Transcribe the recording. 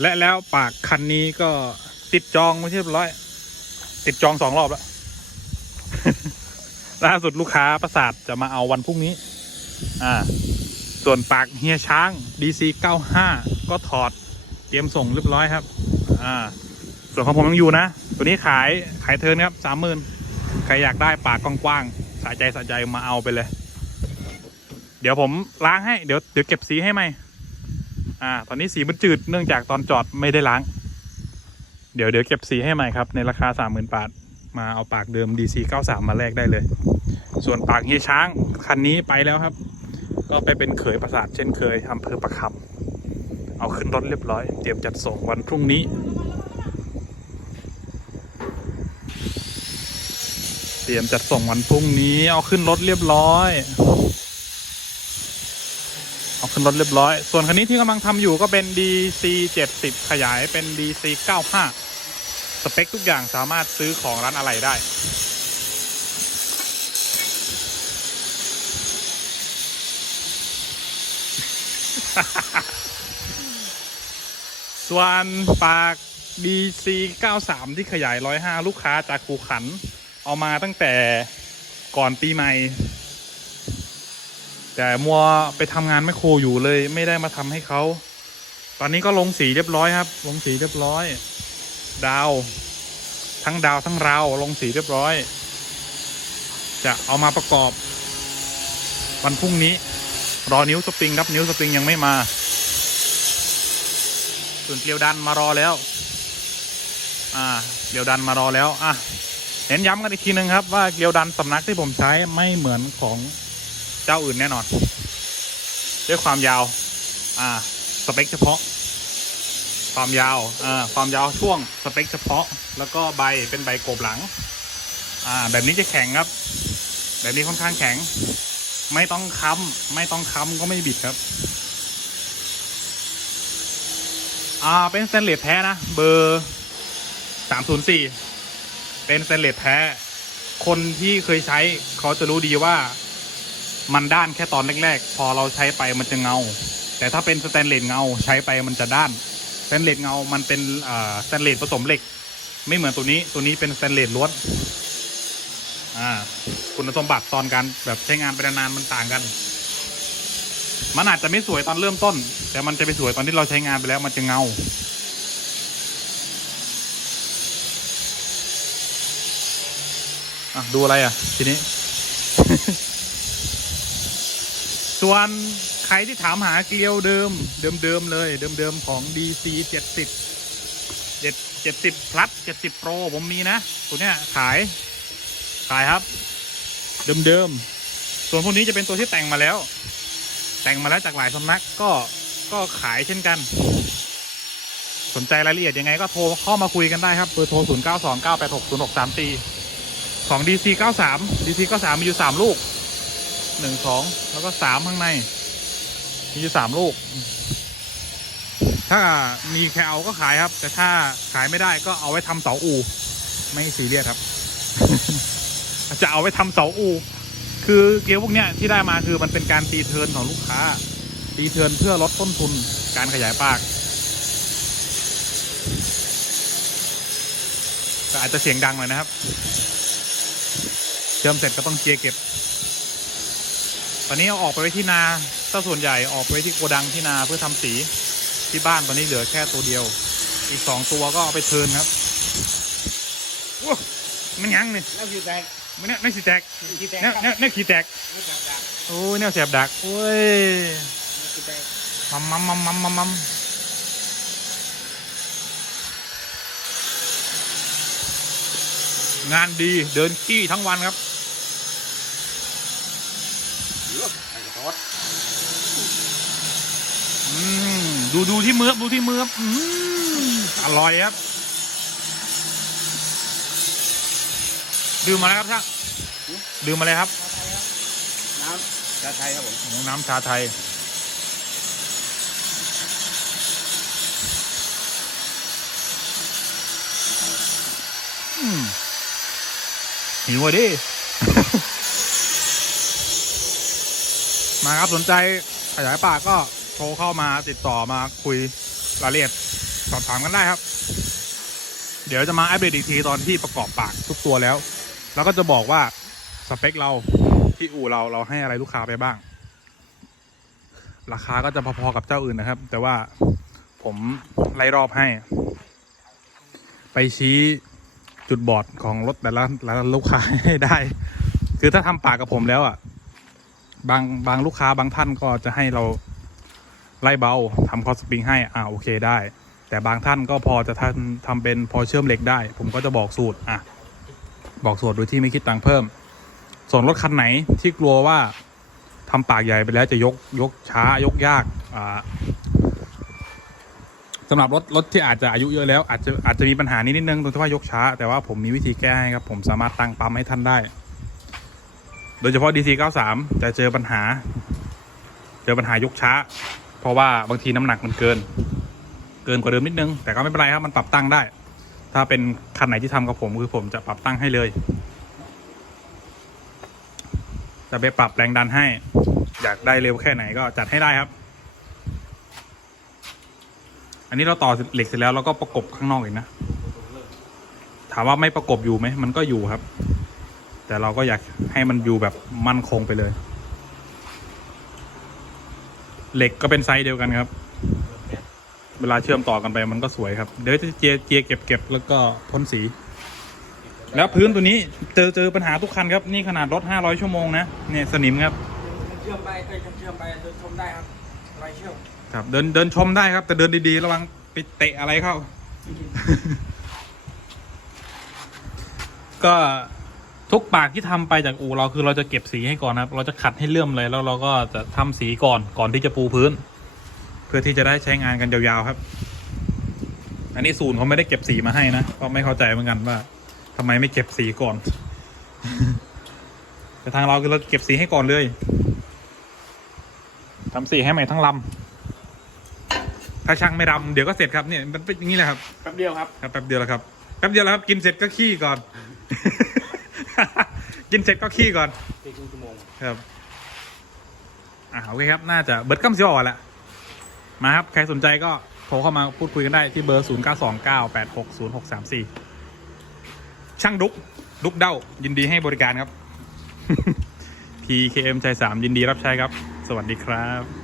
และแล้วปากคันนี้ก็ติดจองไม่ใช่เรียบร้อย ติดจองสองรอบแล้ว ล่าสุดลูกค้าประสาทจะมาเอาวันพรุ่งนี้ อ่า ส่วนปากเฮียช้าง DC 95 ก็ถอดเตรียมส่งเรียบร้อยครับ อ่า ส่วนของผมยังอยู่นะ ตัวนี้ขายขายเทินครับสามหมื่นใครอยากได้ปากกว้างๆสะใจสะใจมาเอาไปเลย เดี๋ยวผมล้างให้ เดี๋ยวเดี๋ยวเก็บสีให้ใหม อ่า ตอนนี้สีมันจืดเนื่องจากตอนจอดไม่ได้ล้าง เดี๋ยวเดี๋ยวเก็บสีให้ใหม่ครับ ในราคาสามหมื่นบาท มาเอาปากเดิม DC 93 มาแลกได้เลย ส่วนปากเฮียช้างคันนี้ไปแล้วครับ ก็ไปเป็นเขยประสาทเช่นเคยอำเภอประคำเอาขึ้นรถเรียบร้อย เตรียมจัดส่งวันพรุ่งนี้ เตรียมจัดส่งวันพรุ่งนี้ เอาขึ้นรถเรียบร้อย ขึ้นรถเรียบร้อย ส่วนคันนี้ที่กำลังทำอยู่ก็เป็น DC 70 ขยายเป็น DC 95 สเปคทุกอย่างสามารถซื้อของร้านอะไรได้ส่วนปาก DC 93 ที่ขยาย 105 ลูกค้าจากคูขัน เอามาตั้งแต่ก่อนปีใหม่ แต่มัวไปทำงานไม่โครอยู่เลย ไม่ได้มาทำให้เขา ตอนนี้ก็ลงสีเรียบร้อยครับ ลงสีเรียบร้อย ดาว ทั้งดาวทั้งราวลงสีเรียบร้อย จะเอามาประกอบ วันพรุ่งนี้ รอนิ้วสปริงครับนิ้วสปริงยังไม่มา ส่วนเกลียวดันมารอแล้ว อ่าเกลียวดันมารอแล้ว อะเน้นย้ำกันอีกทีนึงครับว่าเกลียวดันสำนักที่ผมใช้ไม่เหมือนของ จ้าอื่นแน่นอน ด้วยความยาว อ่า สเปคเฉพาะ ความยาวอ่าความยาวช่วงสเปคเฉพาะ แล้วก็ใบเป็นใบโกบหลัง อ่า แบบนี้จะแข็งครับ แบบนี้ค่อนข้างแข็ง ไม่ต้องค้ำไม่ต้องค้ำก็ไม่บิดครับ อ่า เป็นสแตนเลสแท้นะ เบอร์สามศูนย์สี่เป็นสแตนเลสแท้ คนที่เคยใช้เขาจะรู้ดีว่า มันด้านแค่ตอนแรกๆ พอเราใช้ไปมันจะเงา แต่ถ้าเป็นสแตนเลสเงาใช้ไปมันจะด้านสแตนเลสเงา มันเป็นอ่าสแตนเลสผสมเหล็ก ไม่เหมือนตัวนี้ตัวนี้เป็นสแตนเลสล้วนอ่าคุณสมบัติตอนการแบบใช้งานไปนานๆมันต่างกัน มันอาจจะไม่สวยตอนเริ่มต้น แต่มันจะไปสวยตอนที่เราใช้งานไปแล้วมันจะเงาอะดูอะไรอะ ทีนี้ ส่วนใครที่ถามหาเกลียวเดิม เดิมๆเลย เดิมๆของ DC 70 70 plus 70 pro ผมมีนะตัวเนี้ยขาย ขายครับ เดิมๆ ส่วนพวกนี้จะเป็นตัวที่แต่งมาแล้ว แต่งมาแล้วจากหลายสำนักก็ก็ขายเช่นกัน สนใจรายละเอียดยังไงก็โทรเข้ามาคุยกันได้ครับเบอร์โทร 0 9 2 9 8 6 0 6 3 4ของ DC 93 DC 93มีอยู่ 3 ลูก 1 2แล้วก็3ข้างใน มีอยู่3ลูก ถ้ามีแค่เอาก็ขายครับ แต่ถ้าขายไม่ได้ก็เอาไว้ทำเสาอู ไม่ซีเรียสครับ จะเอาไว้ทำเสาอู คือเกียร์พวกเนี้ยที่ได้มาคือมันเป็นการตีเทิร์นของลูกค้า ตีเทิร์นเพื่อลดต้นทุนการขยายปากแต่อาจจะเสียงดังหน่อยนะครับ เชื่อมเสร็จก็ต้องเกียร์เก็บ ตอนนี้เอาออกไปไว้ที่นาถ้าส่วนใหญ่ออกไปไว้ที่โกดังที่นาเพื่อทำสีที่บ้านตอนนี้เหลือแค่ตัวเดียว อีกสองตัวก็เอาไปเทินครับว้ามันยังนี่แล้วอยู่แตกมันเนี่ยไม่สีแตกที่แตกเนี่ยเนี่ยเนี่ยขี้แตกโอ้ยเนี่ยเสียบดักโอ้ยมัมมัมมัมมัมมัมมัมงานดีเดินขี้ทั้งวันครับ เลือกไอ้กระทอ ดอืมดูดูที่มือครับดูที่มือครับอืมอร่อยครับดื่มมาแล้วครับช่างดื่มมาเลยครับ น้ำชาไทยครับผมน้ำชาไทยอืมหิวอะดิ มาครับสนใจขยายปากก็โทรเข้ามาติดต่อมาคุยรายละเอียดสอบถามกันได้ครับ เดี๋ยวจะมาอัปเดตอีกทีตอนที่ประกอบปากทุกตัวแล้ว แล้วก็จะบอกว่าสเปคเราที่อู่เราเราให้อะไรลูกค้าไปบ้าง ราคาก็จะพอๆกับเจ้าอื่นนะครับ แต่ว่าผมไล่รอบให้ ไปชี้จุดบอดของรถแต่ละแต่ละลูกค้าให้ได้ คือถ้าทำปากกับผมแล้วอะ บางบางลูกค้าบางท่านก็จะให้เราไล่เบาทำคอสปริงให้ อ่าโอเคได้ แต่บางท่านก็พอจะทำทำเป็นพอเชื่อมเหล็กได้ ผมก็จะบอกสูตรอะบอกสูตรโดยที่ไม่คิดตังค์เพิ่ม ส่วนรถคันไหนที่กลัวว่าทำปากใหญ่ไปแล้วจะยกยกช้ายกยากอ่าสำหรับรถรถที่อาจจะอายุเยอะแล้วอาจจะอาจจะมีปัญหานี้นิดนึงตรงที่ว่ายกช้า แต่ว่าผมมีวิธีแก้ให้ครับผมสามารถตั้งปั๊มให้ท่านได้ โดยเฉพาะ DC 93จะเจอปัญหา เจอปัญหายกช้า เพราะว่าบางทีน้ำหนักมันเกิน เกินกว่าเดิมนิดนึง แต่ก็ไม่เป็นไรครับ มันปรับตั้งได้ ถ้าเป็นคันไหนที่ทำกับผมคือผมจะปรับตั้งให้เลย จะไปปรับแรงดันให้ อยากได้เร็วแค่ไหนก็จัดให้ได้ครับ อันนี้เราต่อเหล็กเสร็จแล้วเราก็ประกบข้างนอกอีกนะ ถามว่าไม่ประกบอยู่ไหม มันก็อยู่ครับ แต่เราก็อยากให้มันอยู่แบบมั่นคงไปเลย เหล็กก็เป็นไซส์เดียวกันครับ เวลาเชื่อมต่อกันไปมันก็สวยครับ เดี๋ยวจะเจียเจียเก็บเก็บแล้วก็พ่นสี แล้วพื้นตัวนี้เจอเจอปัญหาทุกคันครับ นี่ขนาดรถ 500 ชั่วโมงนะเนี่ยสนิมครับ เชื่อมไปเคยเชื่อมไปเดินชมได้ครับไรเชื่อมครับเดินเดินชมได้ครับ แต่เดินดีๆระวังไปเตะอะไรเข้า ก็ ทุกปากที่ทำไปจากอู่เราคือเราจะเก็บสีให้ก่อนนะครับ เราจะขัดให้เลื่อมเลยแล้วเราก็จะทำสีก่อนก่อนที่จะปูพื้น เพื่อที่จะได้ใช้งานกันยาวๆครับ อันนี้ศูนย์เขาไม่ได้เก็บสีมาให้นะก็ไม่เข้าใจเหมือนกันว่าทำไมไม่เก็บสีก่อน แต่ทางเราคือเราเก็บสีให้ก่อนเลยทำสีให้ใหม่ทั้งลำถ้าช่างไม่รำเดี๋ยวก็เสร็จครับเนี่ยมันเป็นอย่างนี้แหละครับแป๊บเดียวครับครับแป๊บเดียวแล้วครับแป๊บเดียวแล้วครับกินเสร็จก็ขี้ก่อน กินเสร็จก็ขี้ก่อนสี่ครึ่งชั่วโมงครับอ่าโอเคครับน่าจะเบิร์ดกัมซิออนแหละมาครับ ใครสนใจก็โทรเข้ามาพูดคุยกันได้ที่เบอร์ 0 9 2 9 8 6 0 6 3 4 ช่างดุกดุกเด้ายินดีให้บริการครับ PKM ใจ3ยินดีรับใช้ครับ สวัสดีครับ